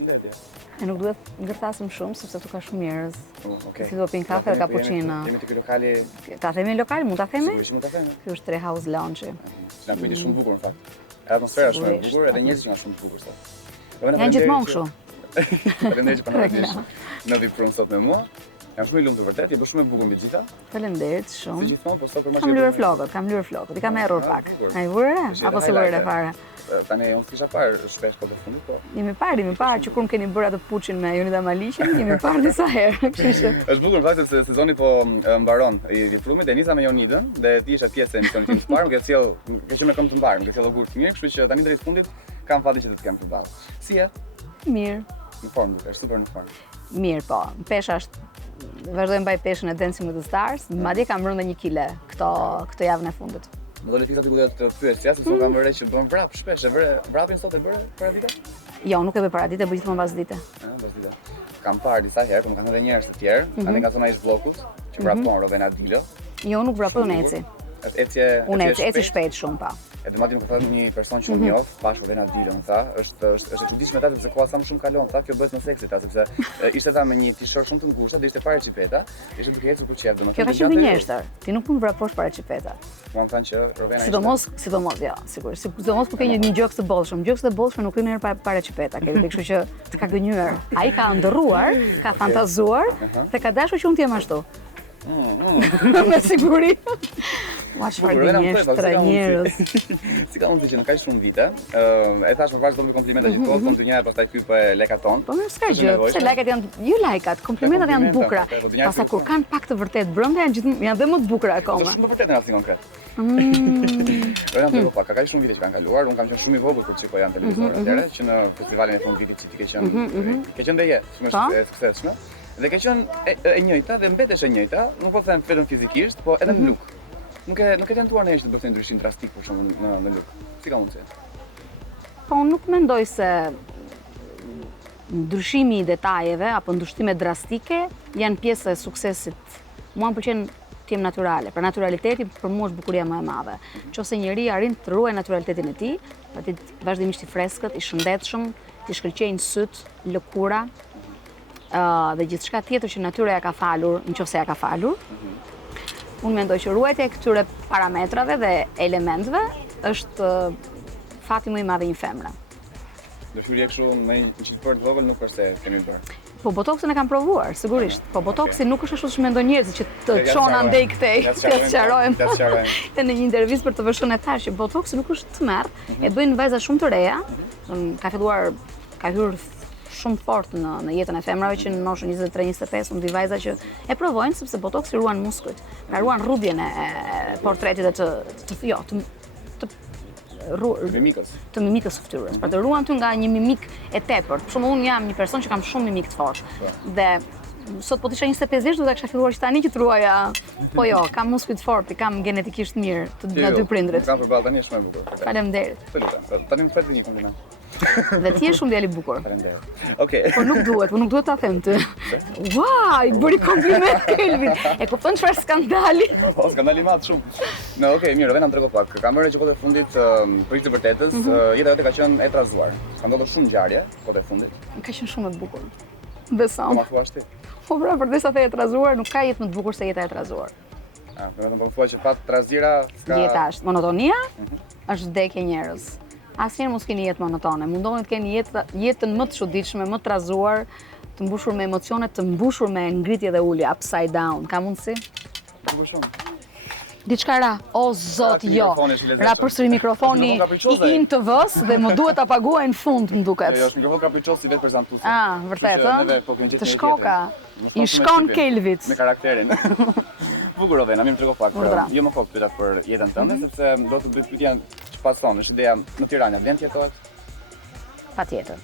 Përshëndetje. Nuk duhet ngërtasim shumë, sepse tu ka shumë njerëz. Okej. Si do pinë kafe dhe cappuccino. Jemi te ky lokali. Ta themi lokal, mund ta themi? Sigurisht mund ta themi. Ky është Tre House Lounge. Na kujti shumë bukur në fakt. Atmosfera shumë e bukur, edhe njerëzit që janë shumë të bukur sot. Janë gjithmonë kështu. Faleminderit që pranove në viprum sot me mua. Jam shumë i lumtur vërtet, je bërë shumë e bukur mbi gjitha. Faleminderit Si shumë. gjithmonë, po sot për Kam lyer flokët, I kam errur pak. Ai vure? Apo se vure fare? Tani unë s'kisha parë shpesh po të fundit, po. Jemi parë që kur më keni bërë atë puçin me Jonida Maliqin, jemi parë disa herë, kështu që. Është bukur në fakt se sezoni po mbaron i viprumit, e nisa me Jonidën dhe ti ishe pjesë e emisionit tim të parë, më ke qenë me këmbë të mbarë, më ke sjellë ogurt të mirë, kështu që tani drejt fundit kam fatin që të kem përballë. Si je? Mirë. Në formë dukesh, super në formë. Mirë po, pesha është, vazhdojmë mbaj peshën e Dancing with the Stars, madje kam rënë 1 kg këtë javën e fundit. Më dole fiksa të të pyesja, sepse unë kam vëre që bën vrap shpesh, e vëre vrapin sot e bëre para dite? Jo, nuk e bëj para dite, bëj gjithmonë pas dite. Pas dite. Kam parë disa herë, po më kanë thënë edhe njerëz të tjerë, tani nga zona e Ish-Bllokut, që vrapon Rovena Dilo. Jo, nuk vrapoj, unë eci. Unë eci shpejt shumë pa. Edhe madje më ka thënë një person që unë njoh, bashkë Rovena Dilo, më tha, është e çuditshme ta sepse koha sa më shumë kalon, tha kjo bëhet më seksi ta sepse ishte tha me një t-shirt shumë të ngushtë, dhe ishte para çipeta, ishte duke ecur për qef, domethënë. Kjo ka qenë gënjeshtër. Ti nuk mund vraposh para çipeta. Më thënë që Rovena sidomos, jo, sigurisht. Sidomos kur ke një gjoks të bollshëm. Gjoks të bollshëm nuk rinë para çipeta, kështu që të ka gënjur. Ai ka ndërruar, ka fantazuar dhe ka dashur që unë të jem ashtu. Me siguri. Ua çfarë gënjeshtra njerëz. Si ka mundësi që në kaq shumë vite, e thash më vazhdo të bëj komplimenta gjithkohë, thonë dynjaja pastaj ky po e lekaton. Po më s'ka gjë, pse lekët janë, jo lajkat, komplimentat janë të bukura. Pasa kur kanë pak të vërtet brenda janë dhe më të bukura akoma. Është shumë të vërtetë në rastin konkret. Ka kaq shumë vite që kanë kaluar, unë kam qenë shumë i vogël kur çiko janë televizor atëherë, që në festivalin e fundvitit që ti ke qenë dhe je, shumë e suksesshme. Dhe ke qenë e njëjta dhe mbetesh e njëjta, nuk po them vetëm fizikisht, po edhe në look. Nuk e tentuar ndonjëherë të bësh një ndryshim drastik për shembull në look. Si ka mundësi? Po nuk mendoj se ndryshimi i detajeve apo ndryshime drastike janë pjesë e suksesit. Mua më pëlqen të jem natyrale. Për naturaliteti për mua është bukuria më e madhe. Nëse njeriu arrin të ruajë naturalitetin e tij, aty vazhdimisht i freskët, i shëndetshëm, të shkëlqejnë syt, lëkura, dhe gjithçka tjetër që natyra ja ka falur, nëse ja ka falur. Unë mendoj që ruajtja e këtyre parametrave dhe elementëve është fati më i madh i një femre. Dëshuria kështu me një çifër të vogël nuk është se kemi bërë. Po botoksin e kam provuar, sigurisht. Po botoksi nuk është ashtu siç mendon njerëzit që të çon andej këtej. T'ia sqarojmë. Në një intervistë për TV-shën e thash që botoksi nuk është tmerr, e bëjnë vajza shumë të reja. Ka hyrë shumë fort në jetën e femrave që në moshën 23-25 unë di vajza që e provojnë sepse botoksi ruan muskujt, pra ruan rrudhjen e portretit dhe të mimikës së fytyrës. Pra të ruan ty nga një mimik e tepërt. Për shembull unë jam një person që kam shumë mimik të fortë. Dhe sot po të isha 25 vjeç do ta kisha filluar që tani që të ruaja. Po jo, kam muskujt të fortë, kam genetikisht mirë nga dy prindrit. Kam përballë tani është më e bukur. Faleminderit. Tani më thuaj një kompliment. Dhe ti je shumë djalë i bukur. Faleminderit. Okej. Po nuk duhet ta them ty. Ua, i bëri kompliment Kelvin. E kupton çfarë skandali? Po, skandali i madh shumë. No, okej, mirë, Rovena më trego pak. Kam bërë që kohët e fundit për të vërtetës, jeta jote ka qenë e trazuar. Ka ndodhur shumë ngjarje kohët e fundit. Ka qenë shumë e bukur. Besoj. Ma thuash ti. Po pra, përdesa të e trazuar, nuk ka jetë më të bukur se jeta e trazuar. Vetëm po më thua që pa trazira s'ka. Jeta është monotonia, është vdekje njerëz. Asnjëherë mos keni jetë monotone. Mundoni të keni jetën më të çuditshme, më të trazuar, të mbushur me emocione, të mbushur me ngritje dhe ulje, upside down. Ka mundësi? Po shumë. Diçka ra, o zot, jo. Ra përsëri mikrofoni i INTV-s dhe më duhet ta paguaj në fund, më duket. Jo, është mikrofon kapriços i vetë prezantuesi. Vërtet, ë? Të shkoka. I shkon Kelvit. Me karakterin. Bukur Rovena, më trego pak. Jo më kot pyeta për jetën tënde, sepse do të bëj pyetjen çfarë është ideja në Tiranë, vlen të jetohet? Patjetër.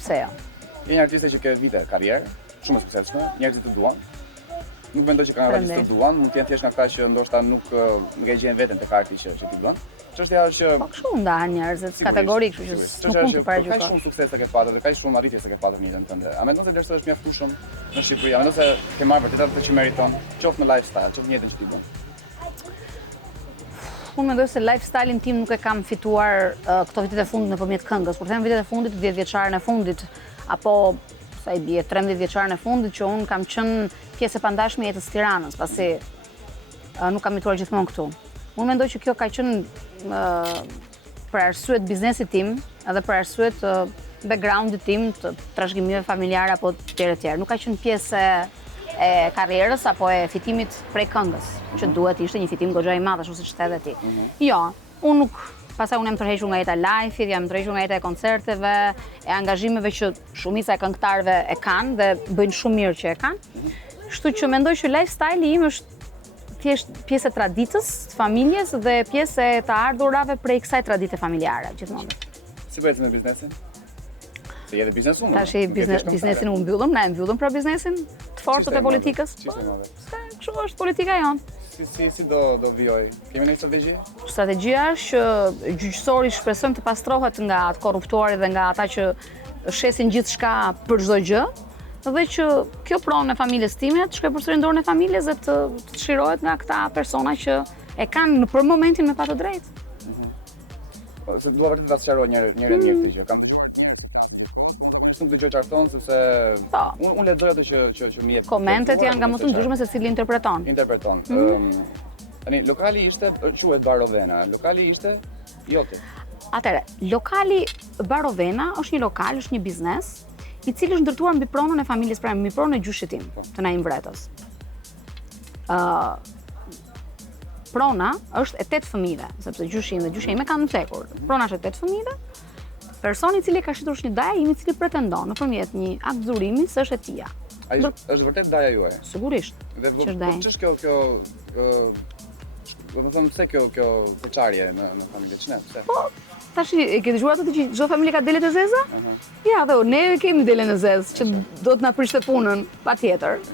Pse jo? Je një artiste që ke vite karrierë, shumë e suksesshme, njerëzit të duan. Nuk mendoj që kanë artistë të duan, mund të jenë thjesht nga ata që ndoshta nuk e gjejnë veten tek arti që ti bën. Çështja është që po kështu ndahen njerëzit kategorik, kështu që nuk mund të paragjykoj. Ka shumë sukses që ke patur dhe ka shumë arritje që ke patur në jetën tënde. A mendon se vlerësohesh mjaftueshëm në Shqipëri? A mendon se ke marrë vërtet atë që meriton, qoftë në lifestyle, qoftë në jetën që ti bën? Unë mendoj se lifestyle-in tim nuk e kam fituar këto vitet e fundit nëpërmjet këngës. Kur them vitet e fundit, 10 vjeçaren e fundit, apo sa i bie 13 vjeçaren e fundit që unë kam qenë pjesë e pandashme e jetës Tiranës, pasi nuk kam jetuar gjithmonë këtu. Unë mendoj që kjo ka qenë për arsyet biznesit tim edhe për arsyet backgroundit tim të trashëgimive familjare apo tjerë. Nuk ka qenë pjesë e karrierës apo e fitimit prej këngës, që duhet ishte një fitim goxha i madh ashtu siç the edhe ti. Jo, unë nuk pastaj unë jam tërhequr nga jeta live-it, jam tërhequr nga jeta e koncerteve, e angazhimeve që shumica e këngëtarëve e kanë dhe bëjnë shumë mirë që e kanë. Kështu që mendoj që lifestyle-i im është thjesht pjesë e traditës, të familjes dhe pjesë e të ardhurave prej kësaj tradite familjare gjithmonë. Si bëhet me biznesin? Se je dhe biznesuar. Tash biznesin u mbyllëm, na e mbyllëm për biznesin të fortët e politikës. Kështu është politika jonë. Si do vijoj? Kemi një strategji? Strategjia është që gjyqësori shpresojmë të pastrohet nga të korruptuarit dhe nga ata që shesin gjithçka për çdo gjë, dhe që kjo pronë e familjes time të shkojë përsëri në dorën e familjes dhe të çlirohet nga këta persona që e kanë për momentin me pa të drejtë. Se dua vërtet ta sqaroj njëherë mirë këtë gjë. Nuk dëgjoj çfarë thon sepse unë lexoj ato që më jep. Komentet janë nga më të ndryshme se cili interpreton. Tani lokali ishte quhet Barovena. Lokali ishte jote. Atëre, lokali Barovena është një lokal, është një biznes i cili është ndërtuar mbi pronën e familjes, pra mbi pronën e gjyshit tim, të Naim Vretës. Prona është e 8 fëmijëve, sepse gjyshi ime kanë vdekur. Prona është e 8 fëmijëve. Personi i cili ka shitur është një daja ime i cili pretendon nëpërmjet një akt zurimi se është e tija. Ai është vërtet daja juaj? Sigurisht. Dhe ç'është kjo do të them pse kjo veçarje në familje ç'ne, pse? Po, tash e ke dëgjuar atë që çdo familje ka delet e zeza? Ja, dhe ne kemi delen e zezë që do të na prishte punën, patjetër.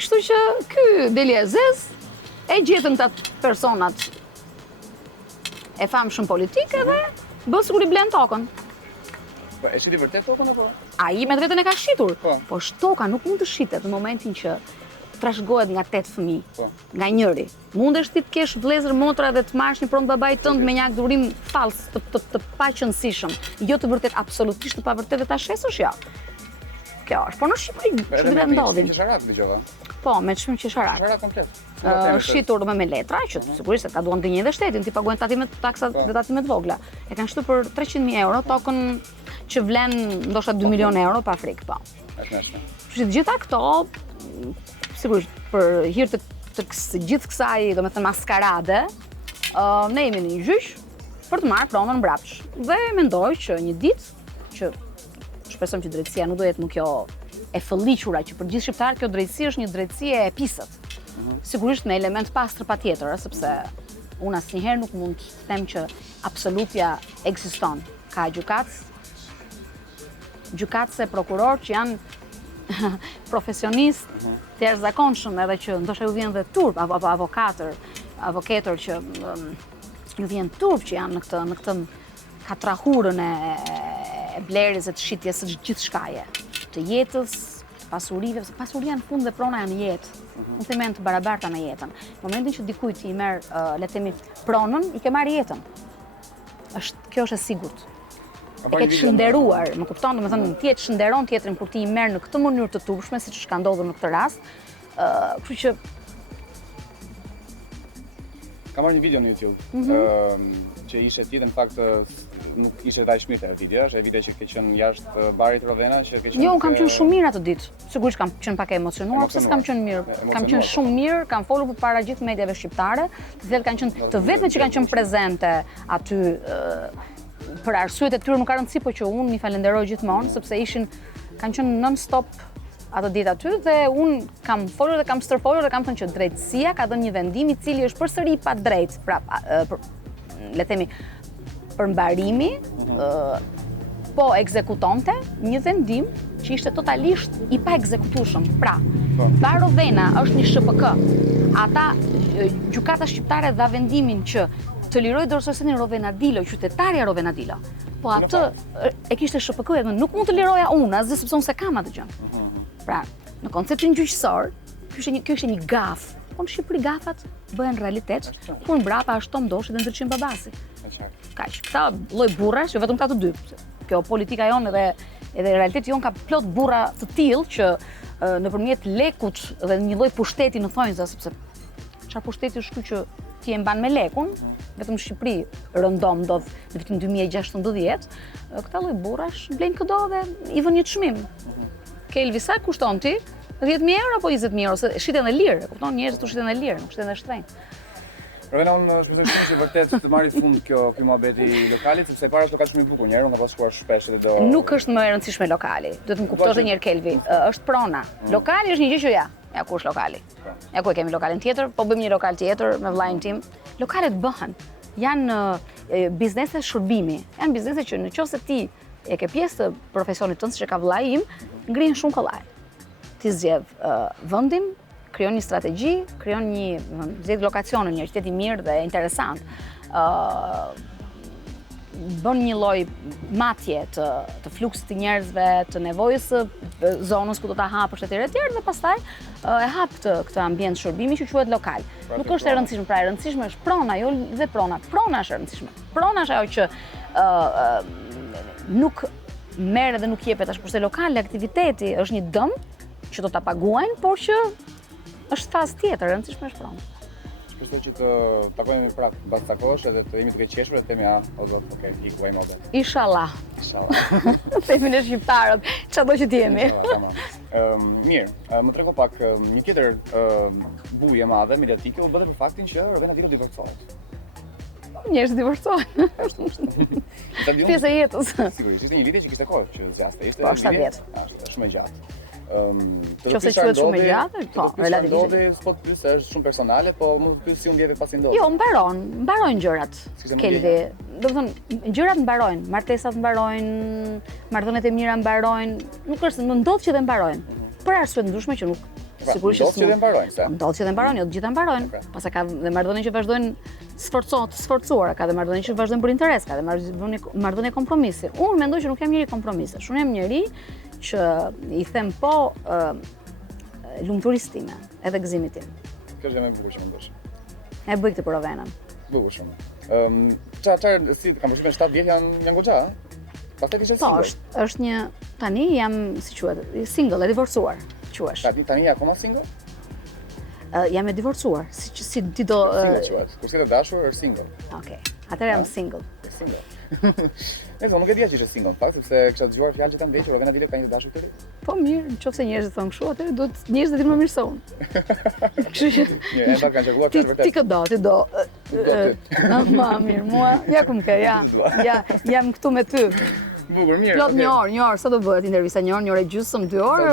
Kështu që ky delje e zezë e gjetën këta personat e famshëm politik edhe bë sikur i blen tokën. Po e shiti vërtet tokën apo? Ai me vetën e ka shitur. Po shtoka nuk mund të shitet në momentin që trashëgohet nga 8 fëmijë, nga njëri. Mundesh ti të kesh vëllezër motra dhe të marrësh një pronë babait tënd me një akt dhurim fals, të paqëndësishëm, jo të vërtet, absolutisht të pavërtet dhe ta shesësh ja. Kjo është, por në Shqipëri çfarë ndodhin? Qesharak dëgjova. Po, me çmim qesharak. Qesharak komplet. Shitur me letra, që sigurisht se ka duan dënje dhe shtetin, ti paguajnë tatimet taksat dhe tatimet vogla. E kanë shtu për 300.000 euro tokën që vlen ndoshta 2 milion euro pa frikë, po. Që gjitha këto, sigurisht për hir të gjithë kësaj, domethënë maskarade, ne jemi në një gjyq për të marrë pronën mbrapsh. Dhe mendoj që një ditë që shpresojmë që drejtësia nuk do jetë më kjo e fëlliqura, që për gjithë shqiptarët kjo drejtësi është një drejtësi e pisët. Sigurisht me element pastër patjetër, sepse unë asnjëherë nuk mund të them që absolutja ekziston. Ka gjykatëse, prokuror që janë profesionistë të jashtëzakonshëm, edhe që ndoshta ju vjen dhe turp apo avokatër që ju vjen turp që janë në këtë katrahurën e blerjes e të shitjes së gjithçkaje, të jetës, pasurive, pasuria në fund dhe prona janë jetë. Unë them janë të barabarta me jetën. Në momentin që dikujt i merr, le të themi, pronën, i ke marrë jetën. Kjo është e sigurt. E ke të shënderuar, më kupton, domethënë ti e të shënderon tjetrin kur ti i merr në këtë mënyrë të turpshme, siç ka ndodhur në këtë rast. Kështu që kam marrë një video në YouTube që ishte ti dhe në fakt nuk ishte dha shmirë e video, është e video që ke qenë jashtë barit Rovena, që ke qenë. Jo, unë kam qenë shumë mirë atë ditë. Sigurisht kam qenë pak e emocionuar, pse s'kam qenë mirë. Kam qenë shumë mirë, kam folur përpara gjithë mediave shqiptare, të cilat kanë qenë të vetmet që kanë qenë prezente aty për arsyet e tyre nuk ka rëndësi, po që unë i falenderoj gjithmonë sepse kanë qenë non-stop atë ditë aty dhe unë kam folur dhe kam stërfolur dhe kam thënë që drejtësia ka dhënë një vendim i cili është përsëri pa drejt, pra le të themi përmbarimi po ekzekutonte një vendim që ishte totalisht i pa ekzekutueshëm. Pra, Barovena është një SHPK. Ata gjykata shqiptare dha vendimin që të liroj dorësosenin Rovenadilo, qytetarja Rovenadilo. Po atë e kishte SHPK-ja, nuk mund të liroja unë, asgjë sepse unë se kam atë gjë. Pra, në konceptin gjyqësor, kjo ishte një gaf. Po në Shqipëri gafat bëhen realitet, kur mbrapa është Tom Doshi dhe ndërqim Babasi. Kaq, këta lloj burrash, jo vetëm këta të dy. Kjo politika jonë dhe Edhe realiteti jon ka plot burra të tillë që nëpërmjet lekut dhe një lloj pushteti në thonjza, sepse çfarë pushteti është ky që ti e mban me lekun, vetëm në Shqipëri rëndom ndodh në vitin 2016, këta lloj burrash blejnë këdo dhe i vën një çmim. Kelvi sa kushton ti? 10.000 euro apo 20.000 euro, se shiten dhe lirë, kupton? Njerëzit u shiten dhe lirë, nuk shiten dhe shtrenjtë. Rovena, unë shpresoj shumë që vërtet të marrë fund ky muhabeti i lokalit, sepse para është lokal shumë i bukur. Njerë unë ka pas shkuar shpesh dhe do. Nuk është më e rëndësishme lokali. Duhet të më kuptosh edhe një herë Kelvi. Është prona. Lokali është një gjë që ja ku është lokali. Ja ku e kemi lokalin tjetër, po bëjmë një lokal tjetër me vllajin tim. Lokalet bëhen. Janë biznese shërbimi. Janë biznese që nëse ti e ke pjesë të profesionit tënd, siç e ka vllai im, ngrihen shumë kollaj. Ti zgjedh vendin, krijon një strategji, krijon zgjedh lokacionin, një qytet i mirë dhe interesant. Bën një lloj matje të fluksit të njerëzve, të nevojës së zonës ku do ta hapësh etj dhe pastaj e hap këtë ambient shërbimi që quhet lokal. Nuk është e rëndësishme, pra e rëndësishme është prona, jo dhe prona. Prona është e rëndësishme. Prona është ajo që nuk merr dhe nuk jepet ashtu, kurse lokali, aktiviteti është një dëm që do ta paguajnë, por që është fazë tjetër, e rëndësishme është prona. Shpresoj që të takojmë prapë mbas kësaj kohësh edhe të jemi duke qeshur dhe të themi o zot, okay, iku ai modet. Inshallah. Inshallah. Themi ne shqiptarët, çdo që të jemi. Mirë, më trego pak një tjetër buje e madhe mediatike u bë për faktin që Rovena Dilo divorcohet. Njerëzit divorcohen. Pjesë e jetës. Sigurisht, ishte një lidhje që kishte kohë që zgjaste. Ishte 7 vjet. Është shumë e gjatë. Qofse quhet shumë e gjatë, po, relativisht. S'po të pyes, është shumë personale, po më pyes si u ndjeve pasi ndodhi. Jo, mbarojnë gjërat. Kelvi, do të thonë, gjërat mbarojnë, martesat mbarojnë, marrëdhëniet e mira mbarojnë, nuk është, më ndodh që dhe mbarojnë. Për arsye të ndryshme që nuk sigurisht ndodh që dhe mbarojnë, se. Ndodh që dhe mbarojnë, jo të gjitha mbarojnë. Pastaj ka dhe marrëdhënie që vazhdojnë sforcuara, ka dhe marrëdhënie që vazhdojnë për interes, ka dhe marrëdhënie kompromisi. Unë mendoj që nuk jam njeri kompromisesh, unë jam njeri që i them po lumturisë time, edhe gëzimit tim. Kjo është më e bukur që mendosh. E bëj këtë për Rovenën. Bukur shumë. Çfarë si kam përshtypjen 7 vjet janë goxha, ëh? Pastaj ishte single. Po, është një tani jam si quhet, single, e divorcuar, quhesh. Tani je akoma single? Jam e divorcuar, si ti do Single quhet. Kur si të dashur është single. Okej. Atëherë jam single. Single. Nëse nuk e dija që ishte single, në fakt, sepse kisha dëgjuar fjalë që ta ndej që Rovena Dilo ka një të dashur të ri. Po mirë, nëse njerëzit thonë kështu, atëherë duhet njerëzit të dinë më mirë se unë. Kështu që Mirë, enda kanë qarkulluar fjalë vërtet. Ti ti do. Ma mirë, mua, ja ku më ke, ja, jam këtu me ty. Bukur, mirë. Plot një orë, sa do bëhet intervista, një orë e gjysmë, 2 orë,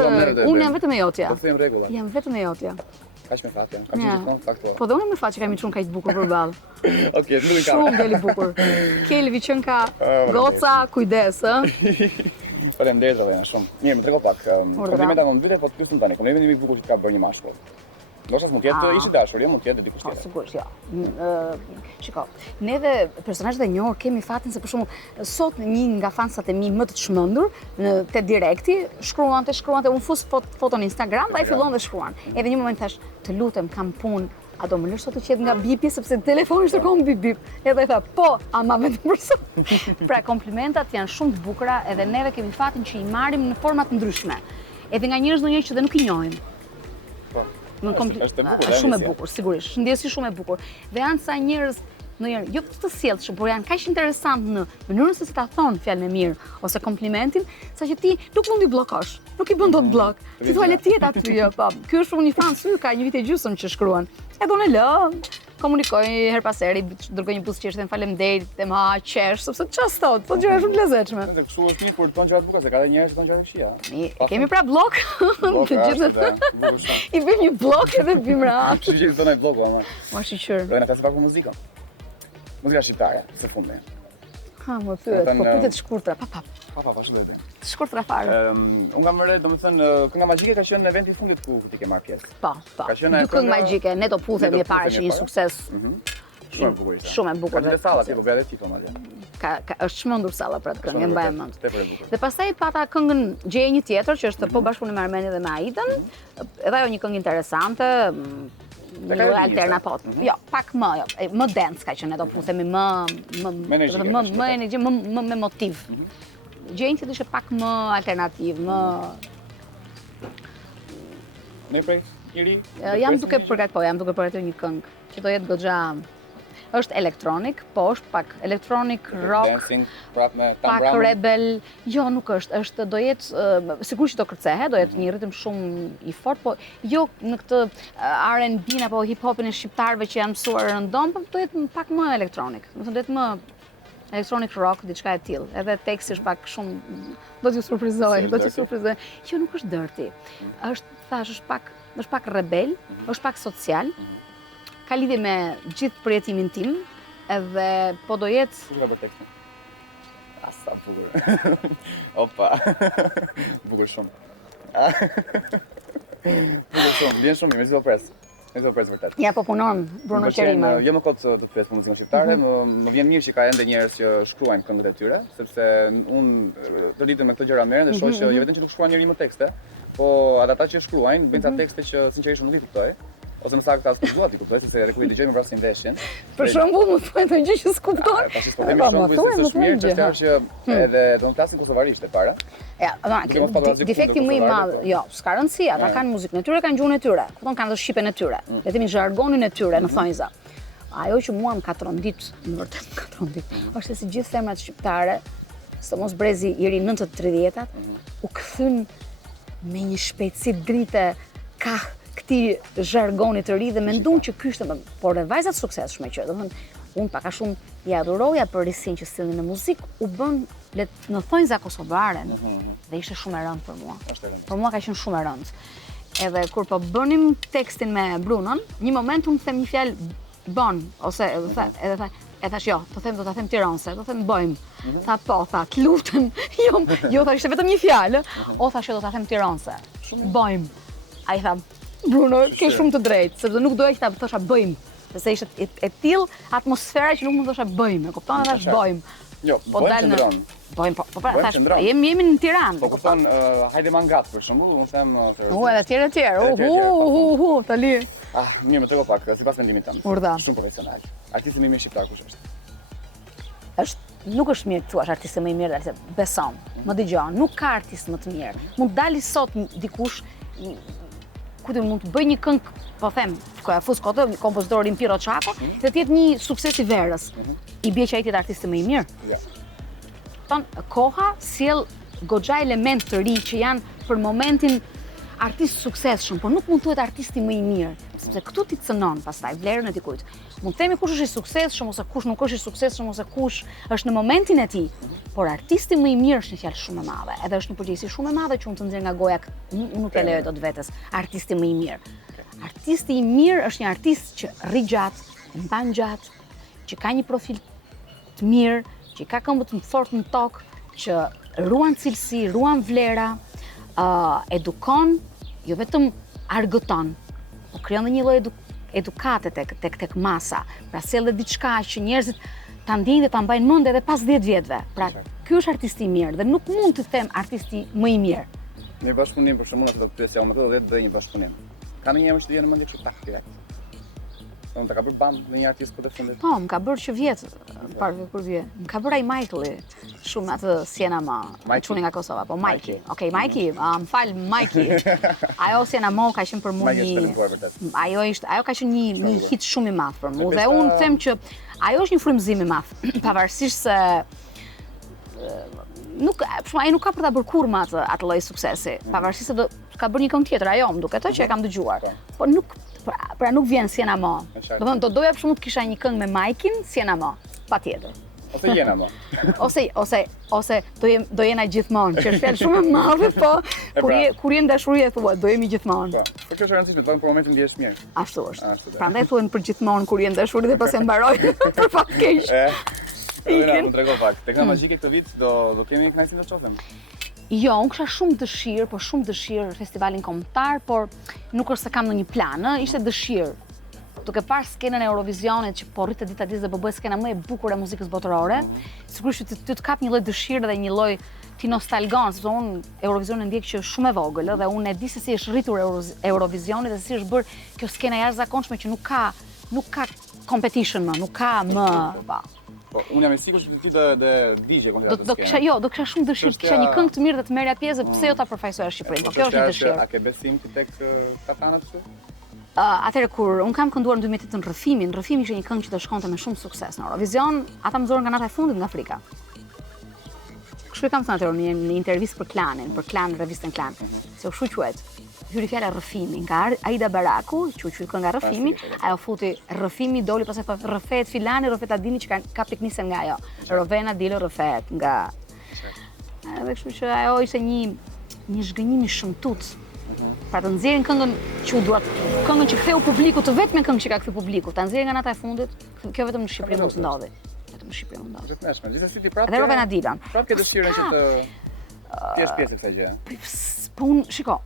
unë jam vetëm e jotja. Po them rregulla. Jam vetëm e jotja. Kaq me fat janë. Kam gjithmonë faktuar. Po dhe unë me fat që kam i çun kaq bukur përballë. Okej, ndullim kamerën. Shumë deli bukur. Kelvi që ka goca, kujdes, ë. Faleminderit Rovena, shumë. Mirë, më trego pak. Komplimenta në mbyllje, po të pyesum tani, komplimenti më i bukur që ka bërë një mashkull. Ndoshta mund të jetë ishi dashur, jo mund të jetë dikush tjetër. Sigurisht, jo. Shiko, neve personazhet e njohur kemi fatin se për shembull sot një nga fansat e mi më të çmendur te direkti shkruante, unë fus foton në Instagram dhe ai fillon dhe shkruan. Edhe një moment thash, të lutem, kam punë, a do më lësh sot të qet nga bipi sepse telefoni është kërkon bip. Edhe ai tha, po, ama vetëm për sot. Pra komplimentat janë shumë të bukura edhe neve kemi fatin që i marrim në forma të ndryshme. Edhe nga njerëz ndonjëherë që dhe nuk i njohim. Po. Është shumë e bukur, sigurisht. Ndjesi shumë e bukur. Dhe janë sa njerëz ndonjëherë jo të sjellshëm, por janë kaq interesant në mënyrën se si ta thon fjalën e mirë ose komplimentin, saqë ti nuk mund i bllokosh. Nuk i bën dot blok. Ti thua le të jetë aty, jo, po. Ky është një fan sy, ka një vit e gjysmë që shkruan. Edhe unë lë, komunikoj her pas here, dërgoj një buzëqesh, them faleminderit, them ha qesh, sepse çfarë sot, po gjëra shumë të lezetshme. Edhe kështu është mirë kur ton gjëra të bukura, se ka edhe njerëz që ton gjëra të këqija. Kemi pra blok. Të gjithë. I bëjmë një blok edhe bim rahat. Kështu që tonaj bloku ama. Ma shiqyr. Do na flas pak për muzikën. Muzika shqiptare, së fundi. Ha, më pyet, po pyetje të shkurtra, pa. Pa, shëndetin. Të shkurtra fare. Unë kam rënë, domethënë, kënga magjike ka qenë në eventin fundit ku ti ke marrë pjesë. Po. Dy këngë magjike, ne do puthemi e para që një sukses. Shumë e bukur ishte. Shumë e bukur. Ka salla ti po bëhet titull madje. Është çmendur salla për atë këngë, e mbaj mend. Tepër e bukur. Dhe pastaj pata këngën gjeje një tjetër që është po bashkëpunim me Armenin dhe me Aidën. Edhe ajo një këngë interesante. Një alternapot. Jo, pak më dance ka qenë, do puthemi më energji, më me motiv. gjë tjetër ishte pak më alternativ, më Ne prej njëri? jam duke përgatitur një këngë që do jetë goxha është elektronik, po është pak elektronik, rock, Dancing, prap me Tam pak Brown. rebel. Jo, nuk është do jetë sigurisht që do kërcehet, do jetë një ritëm shumë i fortë, po jo në këtë R&B-n apo hip-hopin e shqiptarëve që janë mësuar rëndom, po do jetë pak më elektronik. Do të jetë më electronic rock, diçka e tillë. Edhe teksti është pak shumë do t'ju surprizoj. Jo, nuk është dirty. Është pak rebel, është pak social. Ka lidhje me gjithë përjetimin tim, edhe po do jetë Ku ka bërë tekstin? Sa bukur. Opa. Bukur shumë. Bukur shumë, vjen shumë mirë, me si do pres vërtet. ja po punon Bruno Qerima. Jo më kot të të pres për muzikën shqiptare, më vjen mirë që ka ende njerëz që shkruajnë këngët e tyre, sepse unë të lidhem me këto gjëra merren dhe shoh që jo vetëm që nuk shkruan njëri më tekste, po edhe ata që shkruajnë bëjnë ca tekste që sinqerisht nuk i kuptoj. Ose më saktë as kuptoj, kuptoj se edhe kur i dëgjoj më vrasin veshin. Për shembull, më thuaj të gjë që s'kupton. Tash po themi shumë se është mirë çështja që edhe do të flasin kosovarisht e para. Ja, defekti më i madh, jo, s'ka rëndësi, ata kanë muzikën e tyre, kanë gjuhën e tyre, kupton, kanë dhe shqipen e tyre, le të themi zhargonin e tyre në thonjza. Ajo që mua më ka trondit, në vërtet më ka trondit, është se si gjithë femrat shqiptare, sidomos brezi i ri 90-30-tat, u kthyn me një shpejtësi drite ka këtij zhargonit të ri dhe mendon që ky është, por edhe vajzat suksesshme që, domethënë, unë pak a shumë i adhuroja për risin që sillnin në muzikë, u bën në thonjza kosovare dhe ishte shumë e rëndë për mua. Për mua ka qenë shumë e rëndë. Edhe kur po bënim tekstin me Brunon, një moment unë them një fjalë bën ose e thash jo, do ta them tiranse, do them bëjmë. Tha po, të lutem. Jo, thash ishte vetëm një fjalë, o thash do ta them tiranse. Bëjmë. Ai tha Bruno, ke shumë të drejtë, sepse nuk doja që ta thosha bëjmë. Sepse ishte e tillë atmosfera që nuk më thosha bëjmë, e kupton, thash bëjmë. Jo, bëjmë qëndron. Bëjmë, po thash, jemi në Tiranë. Po kupton, hajde mangat për shembull, unë them edhe tjerë. Tali. Mirë, më trego pak, sipas mendimit tënd. Urdha. Shumë profesional. Artisti më i mirë shqiptar kush është? Nuk është mirë të thuash artisti më i mirë, se beson. Më dëgjon, nuk ka artist më të mirë. Mund dali sot dikush mund të bëj një këngë, po them, fus kotë, një kompozitor Impiro Çako, dhe të jetë një sukses i verës. I bie që ai tjetë artisti më i mirë. Koha sjell goxha element të ri që janë për momentin artist suksesshëm, por nuk mund thuhet artisti më i mirë, sepse këtu ti cënon pastaj vlerën e dikujt. Mund të themi kush është i suksesshëm ose kush nuk është i suksesshëm ose kush është në momentin e tij, por artisti më i mirë është një fjalë shumë e madhe, edhe është një përgjegjësi shumë e madhe që unë të nxjerr nga goja, unë nuk e lejoj dot vetes, artisti më i mirë. Artisti i mirë është një artist që rri gjatë, mban gjatë, që ka një profil të mirë, që ka këmbë të fortë në tokë, që ruan cilësi, ruan vlera, edukon, jo vetëm argëton, po krijon dhe një lloj edukate tek masa. Pra sjell dhe diçka që njerëzit ta ndjejnë dhe ta mbajnë mend edhe pas 10 vjetëve. Pra ky është artisti i mirë dhe nuk mund të them artisti më i mirë. Në bashkëpunim për shembull, atë do të pyesja unë do të bëj një bashkëpunim. Ka ndonjëherë që të vjen në mendje kështu tak direkt. Unë ta ka bërë bam me një artist këtë fundit. Po, më ka bërë që vjet, parë kur vje. Më ka bërë ai Michaeli, shumë atë Siena Ma, çuni nga Kosova, po Mikey. Okej, Mikey, më fal Mikey. Ajo Siena Ma ka qenë për mua një ajo ka qenë një hit shumë i madh për mua dhe unë them që ajo është një frymëzim i madh, pavarësisht se ai nuk ka për ta bërë kurrë atë lloj suksesi, pavarësisht se ka bërë një këngë tjetër, ajo më duket që e kam dëgjuar. Po nuk nuk vjen Siena Ma. Do doja për shkakun të kisha një këngë me Mikein, Siena Ma, patjetër. Ose jena Ma. Ose do jena gjithmonë, që është fjalë shumë e madhe, po kur je në dashuri e thuat, do jemi gjithmonë. Po kjo është e rëndësishme, të për momentin ndihesh mirë. Ashtu është. Prandaj thuhen për gjithmonë kur je në dashuri dhe pas e mbaroj për fat keq. Më trego pak. Tekna magjike këtë vit do kemi kënaqësinë të çofim. Jo, unë kisha shumë dëshirë festivalin kombëtar, por nuk është se kam ndonjë plan, ishte dëshirë. Duke parë skenën e Eurovisionit që po rritet dita ditë dhe po bëhet skena më e bukur e muzikës botërore, sigurisht ty të kap një lloj dëshire dhe një lloj ti nostalgon, sepse unë Eurovisionin e ndjek që shumë e vogël dhe unë e di se si është rritur Eurovisioni dhe si është bërë kjo skena jashtëzakonshme që nuk ka competition më, nuk ka më, Po, unë jam i sigurt se ti do digje kontratë Do kisha shumë dëshirë të kisha një këngë të mirë dhe të merrja pjesë, pse jo ta përfaqësoja Shqipërinë. Po kjo është një dëshirë. A ke besim ti tek katanët këtu? Atëherë kur unë kam kënduar në 2008 në Rrëfimi ishte një këngë që do shkonte me shumë sukses në Eurovision, ata më zorën nga nata e fundit nga Afrika. Kështu e kam thënë atëherë në një intervistë për Klanin, për Klan, revistën Klan. Se kështu quhet. Hyri fjala Rrëfimi nga Aida Baraku, që quhet kënga Rrëfimi, ajo futi Rrëfimi doli pastaj thotë rrëfet filani, rrëfet Adini që ka piknisën nga ajo. Rovena dilo rrëfet nga. Edhe kështu që ajo ishte një zhgënjim i shëmtut. Pra të nxjerrin këngën që u duat, këngën që ktheu publiku, të vetmen këngë që ka kthy publiku, ta nxjerrin nga nata e fundit, kjo vetëm në Shqipëri mund të ndodhi. Vetëm në Shqipëri mund të ndodhi. Vetëm, gjithsesi ti prapë. Edhe Rovena Dilan. Prapë ke dëshirën që të jesh pjesë e kësaj gjëje. Po unë, shiko,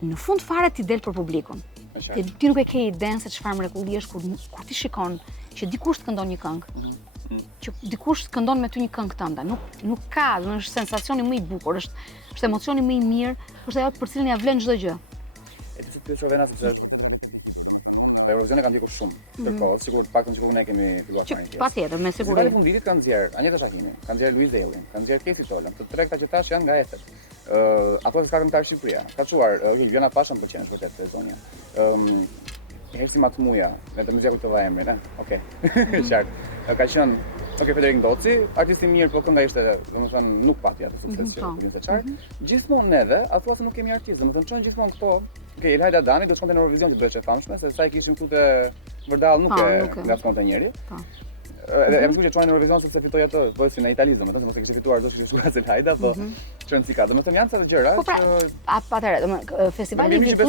në fund fare ti del për publikun. Ti nuk e ke idenë se çfarë mrekulli është kur ti shikon që dikush të këndon një këngë. Që dikush të këndon me ty një këngë tënde. Nuk ka, është sensacioni më i bukur, është emocioni më i mirë, është ajo për cilën ja vlen çdo gjë. E ti të Rovena sepse Eurovision e kanë ndjekur shumë ndërkohë, sigurisht të paktën që ne kemi filluar të marrim. Patjetër, me siguri. Festivali fundit kanë nxjerr Anjeta Shahini, kanë nxjerr Luiz Dellin, kanë nxjerr Kesi Tolan, të tre këta që tash janë nga Efet. Apo s'ka këngëtar Shqipëria. Ka çuar Vjona Pasha më pëlqen vërtet Sezonja. Hersi Matmuja, me të mëzja kujtova emrin, Okej. Qartë. Ka qenë Federik Ndoci, artisti mirë, po kënga ishte, domethënë nuk pati atë sukses që po se çfarë. Gjithmonë neve, a thua se nuk kemi artist, domethënë çon gjithmonë këto. Okej, Elhajda Dani do të shkonte në Eurovision që bëhet e famshme, se sa i kishim këtu te Vërdall nuk e ngaskonte njëri. Edhe e mësuar që çojnë në Eurovision sepse fitoi ato, po si në Itali domethënë, mos e kishte fituar do të shkuar se Elhajda, po çon si ka. Domethënë janë ca gjëra që atëherë, domethënë festivali i vitit.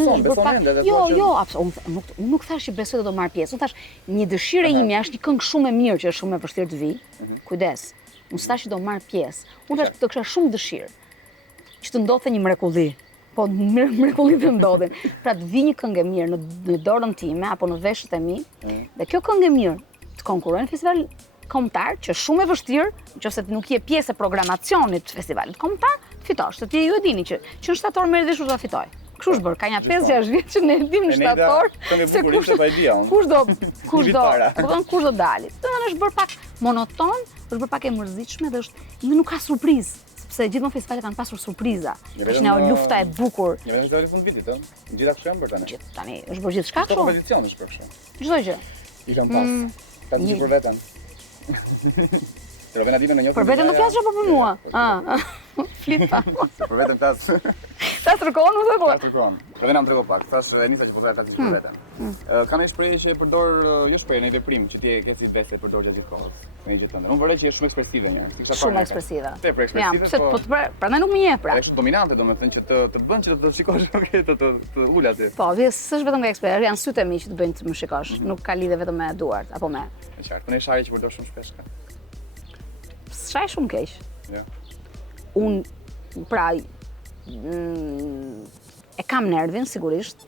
Jo, absolutisht. Unë nuk thash që besoj do marr pjesë. Unë thash një dëshirë ime është një këngë shumë e mirë që është shumë e vështirë të vi. Kujdes. Unë thash që do marr pjesë. Unë thash të kisha shumë dëshirë që të ndodhte një mrekulli. Po mrekullit të ndodhin. Pra të vi një këngë e mirë në dorën time apo në veshët e mi, dhe kjo këngë e mirë të konkurrojë në festival kombëtar, që është shumë e vështirë, nëse nuk je pjesë e programacionit të festivalit kombëtar, fitosh. Se ti ju e dini që në shtator merret dhe kush do fitoj. Kështu është bërë, ka një 5-6 vjet që ne dim në shtator se kush do dali. Domethënë është bërë pak monoton, është bërë pak e mërzitshme dhe nuk ka surprizë. Sepse gjithmonë festivalet kanë pasur surpriza. Është një lufta e bukur. Një vetëm festivali fund vitit, Gjitha kështu janë bërë tani. Tani është bërë gjithçka kështu. Kompeticion është bërë kështu. Çdo gjë. I kam pas. Ka të për veten. Rovena Dina në një. Për veten do flasësh apo për mua? Flit pa. Për veten tas. Ta tërkon u thua. Ta tërkon. Rovena më trego pak. Thash Enisa që po ka flasë për veten. Ka një shprehje që e përdor, jo shprehje, në veprim që ti e ke si vetë e përdor gjatë gjithë kohës. Me gjithë tënde. Unë vëre që je shumë ekspresive një. Shumë ekspresive. Tepër ekspresive. Po prandaj nuk më jep pra. Është dominante domethënë që të bën që të shikosh, okay, të ul aty. Po, s'është vetëm nga eksperiencë, janë sytë e mi që të bëjnë të më shikosh. Nuk ka lidhje vetëm me duart apo me. Është qartë. Po ne shari që përdor shumë shpesh ka. Shaj shumë keq. Jo. Unë pra e kam nervin sigurisht.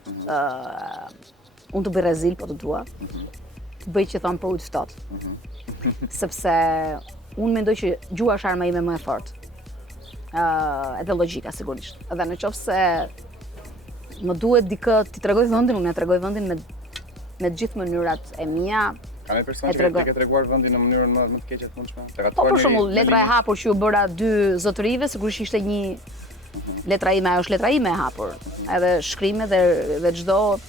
Unë të bëj rrezil po të dua. Të bëj që thon për ujë të ftohtë. Sepse unë mendoj që gjua është arma ime më e fortë. Edhe logjika sigurisht. Edhe në qoftë se më duhet dikë ti tregoj vendin, unë ja tregoj vendin me të gjithë mënyrat e mia. Ka një person që ke treguar vendin në mënyrën më të keqe të mundshme. Po për shembull, letra e hapur që u bëra 2 zotërive, sigurisht ishte një letra ime, ajo është letra ime e hapur. Edhe shkrime dhe çdo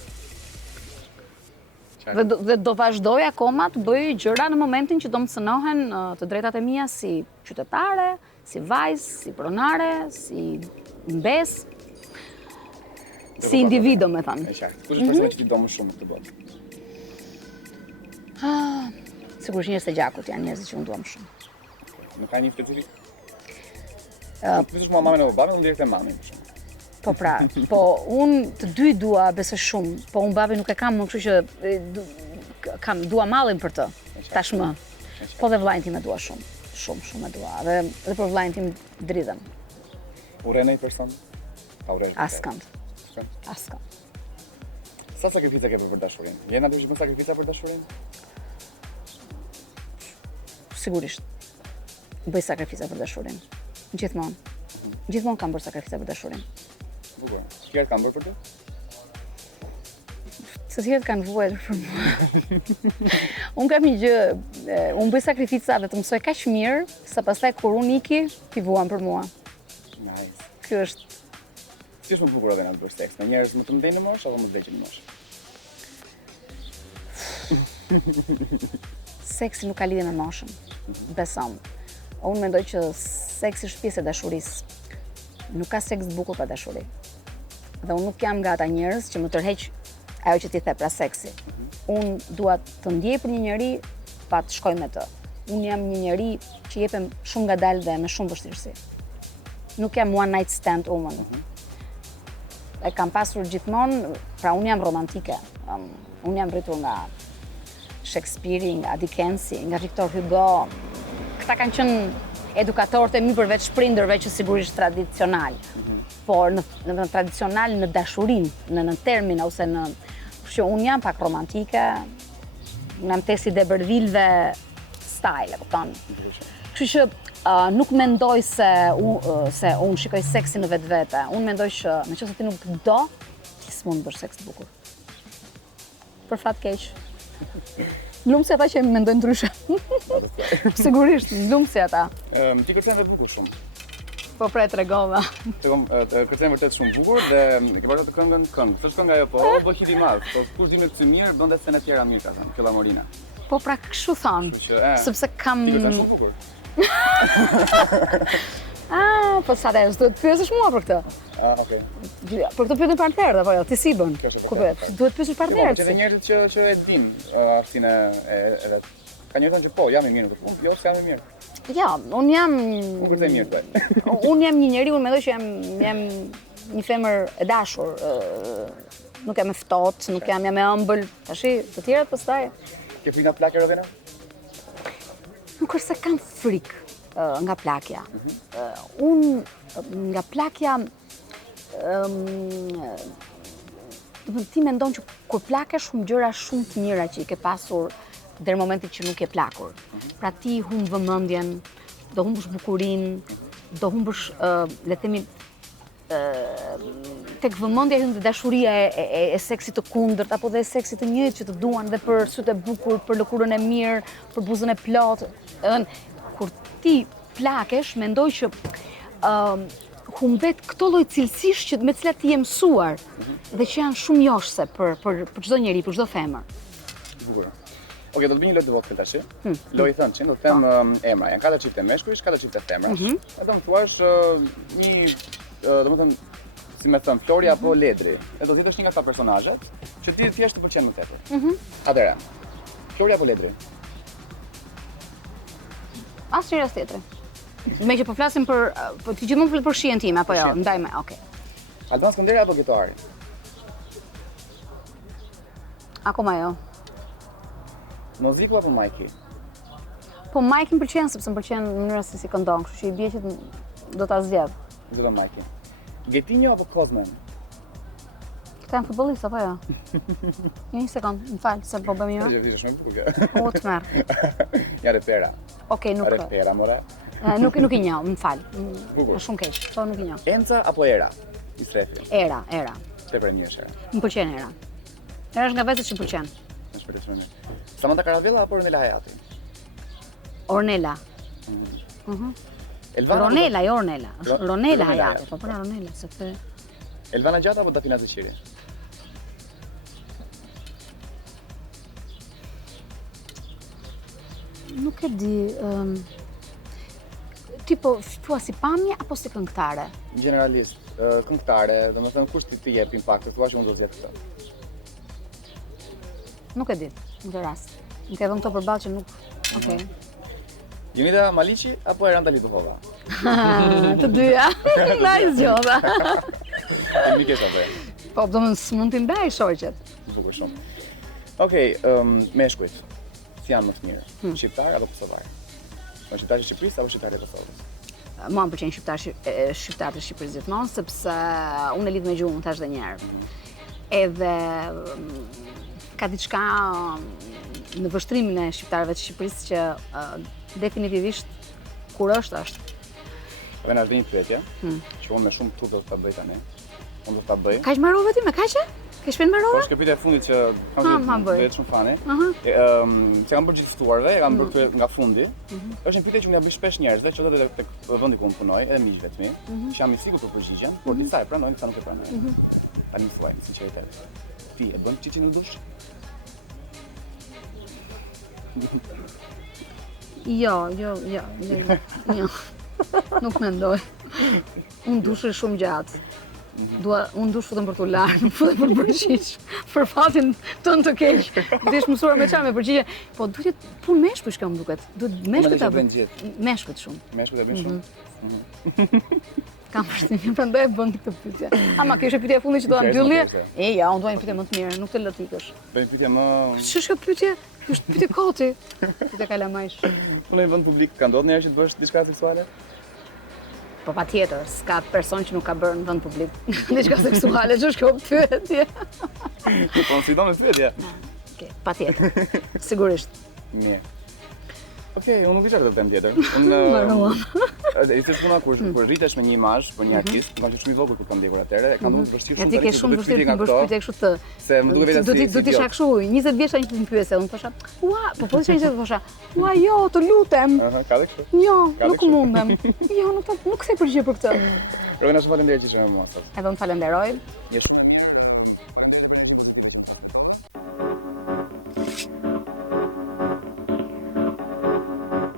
dhe do vazhdoj akoma të bëj gjëra në momentin që do më cënohen të drejtat e mia si qytetare, si vajzë, si pronare, si mbes, si individ, domethënë. E qartë. Kush është personi që ti do më shumë këtë botë? Sigurisht njerëzit e gjakut janë njerëzit që unë dua më shumë. Nuk ka një specifik? Nëse është mamën e babën, unë direkt e mamën. Po pra, po unë të dy dua besoj shumë, po unë babën nuk e kam më, kështu që dua mallin për të. Tashmë. Po dhe vllajin tim e dua shumë. Shumë e dua. Dhe për vllajin tim dridhem. Urren ai person? Pa urren. Askënd. Sa sakrifica ke për dashurinë? Je natyrisht bën sakrifica për dashurinë? Sigurisht. Bëj sakrifica për dashurinë. Gjithmonë. Gjithmonë kam bërë sakrifica për dashurinë. Bukur. Çfarë kam bërë për ty? Se tjerët kanë vuajtur për mua. Unë kam një gjë, unë bëj sakrifica dhe të mësoj kaq mirë, sa pastaj kur unë iki, ti vuan për mua. Nice. Ky është Si është më bukur edhe në të bërë seks? Me njerëz më të mëdhenj në moshë apo më të vegjël në moshë? seksi nuk ka lidhje me moshën. Besom. Unë mendoj që seksi është pjesë e dashurisë. Nuk ka seks të bukur pa dashuri. Dhe unë nuk jam nga ata njerëz që më tërheq ajo që ti the pra seksi. Unë dua të ndjej për një njeri pa të shkoj me të. Unë jam një njeri që jepem shumë ngadalë dhe me shumë vështirësi. Nuk jam one night stand woman. E kam pasur gjithmonë, pra unë jam romantike. Unë jam rritur nga Shakespeare, nga Dickensi, nga Victor Hugo. Këta kanë qenë edukatorët e mi përveç prindërve që sigurisht tradicional. Por në tradicional në dashurin, në termin ose në... Që unë jam pak romantike, unë jam tesi D'Eberville style, e kupton? Kështu që nuk mendoj se unë shikoj seksi në vetvete. Unë mendoj që nëse ti nuk do, ti s'mund bësh seks të bukur. Për fat keq. Lumsi ata që mendojnë ndryshe. Sigurisht, lumsi ata. Ti kërcen dhe bukur shumë. Po prej tregova. Kërcen vërtet shumë bukur dhe ke parë të këngën këngë. Ç'është kënga ajo po? Bë hit i madh. Po kush di me këtë mirë bën dhe sene tjera mirë, ka thënë, kjo Lamorina. Po pra kështu thon. Sepse kam Ti kërcen shumë bukur. Po sa dhe duhet pyesësh mua për këtë. Okej. Për këtë pyetën partnerët apo jo? Ti si bën? Ku bëhet? Duhet pyesësh partnerët. Po, që njerëzit që e dinë aftësinë e vet. Ka njerëz që po, jam i mirë në këtë punë, jo, s'jam i mirë. Ja, unë jam... Unë kërcej mirë këtë. Unë jam një njeri, unë mendoj që jam një femër e dashur. Nuk jam e ftohtë, nuk jam e ëmbël. Tashi, të tjerat pastaj. Ke frikë nga plakja Rovena? Nuk është se kam frikë nga plakja. Unë nga plakja ti mendon që kur plakesh shumë gjëra shumë të mira që i ke pasur deri momentit që nuk je plakur. Pra ti humb vëmendjen, do humbësh bukurinë, do humbësh le të themi tek vëmendja dhe dashuria e seksit të kundërt apo dhe e seksit të njëjtë që të duan dhe për sytë e bukur, për lëkurën e mirë, për buzën e plotë. Kur ti plakesh, mendoj që humbet këto lloj cilësish që me cilat ti je mësuar dhe që janë shumë joshse për çdo njeri, për çdo femër. Bukur. Okej, do të bëj një lojë të vogël tash. Lojë thënë që do të them emra. Janë 4 çifte meshkujsh, 4 çifte femrash. E do më thuash një, domethënë, si më thën, Flori apo Ledri. E do thitesh një nga këta personazhet që ti thjesht të pëlqen më tepër. Atëherë, Flori apo Ledri? Asnjëri as tjetri. Me që po flasim për ti gjithmonë flet për shihen time apo jo? Ndaj me, okay. Alban Skënderi apo Gito Ari? Akoma jo. Noziku apo Majki? Po Majki më pëlqen sepse më pëlqen mënyra se si këndon, kështu që i bie që do ta zgjedh. Do të Majki. Getinho apo Kozmen? Këta janë futbollistë apo jo? Një sekond, më fal, se po bëmi jo. Jo, vishë shumë bukur kjo. O të merr. Ja repera. Okej, nuk. Repera, more. Nuk i njoh, më fal. Bukur. Është shumë keq, po nuk i njoh. Enca apo Era? I strefi. Era. Tepër e mirë Era. Më pëlqen Era. Era është nga vetë që më pëlqen. Është vërtet shumë mirë. Samantha Karavella apo Ornella Hayati? Ornella. Elvana Ronela, jo Ornella. Është Ronela Hayati, po pra Ronela, sepse Elvana Gjata apo Dafina Zeqiri? nuk e di. Ti po thua si pamje apo si këngëtare? Generalist, këngëtare, domethënë kush ti jep impakt, thua që unë do zgjedh këtë. Nuk e di, në këtë rast. Nuk e vëm këto përballë që nuk. Okej. Jonida Maliqi apo Eranda Lidovova? Të dyja. Nice gjova. Mi ke apo? Po, domethënë s'mund t'i ndaj shoqet. Bukur shumë. Okej, meshkujt. Si janë më të mirë? Shqiptar apo kosovar? Janë shqiptarë të Shqipërisë apo shqiptarë të Kosovës? Mua më pëlqen shqiptarët e Shqipërisë gjithmonë, sepse unë e lidh me gjuhën, thash edhe një herë. Edhe ka diçka në vështrimin e shqiptarëve të Shqipërisë që definitivisht kur është. Edhe na vjen një pyetje, që unë me shumë turp do ta bëj tani. Unë do ta bëj. Kaq mbarove ti me kaqe? Ke shpenë Po mbarove? është pyetja e fundit që Ha, kam ma bëj. vetë shumë fani. Aha. Se kam bërë gjithë ftuarve, e kam bërë këtu nga fundi. Është një pyetje që unë ja bëj shpesh njerëzve, që edhe tek vendi ku unë punoj, edhe miqve të mi, që jam i sigurt për përgjigjen, por disa e pranojnë, disa nuk e pranojnë. Tani thuaj, me sinqeritet. Ti e bën çiçi në dush? Jo. Nuk mendoj. Unë dush është shumë gjatë. Unë dush futem për t'u larë, nuk futem për përgjigj. Për fatin tënd të keq. Desh mësuar me çfarë me përgjigje. Po duhet punë meshkuj që më duket. Duhet meshkuj ta bëj. Meshkujt shumë. Meshkujt e bëjnë shumë. Kam përshtypjen, prandaj e bën këtë pyetje. Ama kjo është pyetja e fundit që do ta mbylli. Ja, unë dua një pyetje më të mirë, nuk të lë ikësh. Bëjmë pyetje më. Ç'është kjo pyetje? Kjo është pyetje koti. Pyetje kalamajsh. Po në vend publik ka ndodhur ndonjëherë që të bësh diçka seksuale? Po patjetër, s'ka person që nuk ka bërë në vend publik diçka seksuale, ç'është kjo pyetje? Po si do me pyetje? Okej, patjetër. Sigurisht. Mirë. Okej, unë nuk isha të them tjetër. Unë ishte puna kur rritesh me një imazh për një artist, kam qenë shumë i vogël kur kam ndjekur atëherë, e kam dhënë vështirë shumë. Ti ke shumë vështirë të bësh pyetje kështu të. Se më duket vetë si. Do të isha kështu, 20 vjeç tani të më pyese, unë thosha, "Ua, po isha 20 thosha, "Ua, jo, të lutem." Aha, ka dhe kështu. Jo, Ka nuk kështu. mundem. Jo, nuk kthej përgjigje për këtë. Rojna, shumë faleminderit që ishe me mua sot. Edhe unë falenderoj. Je shumë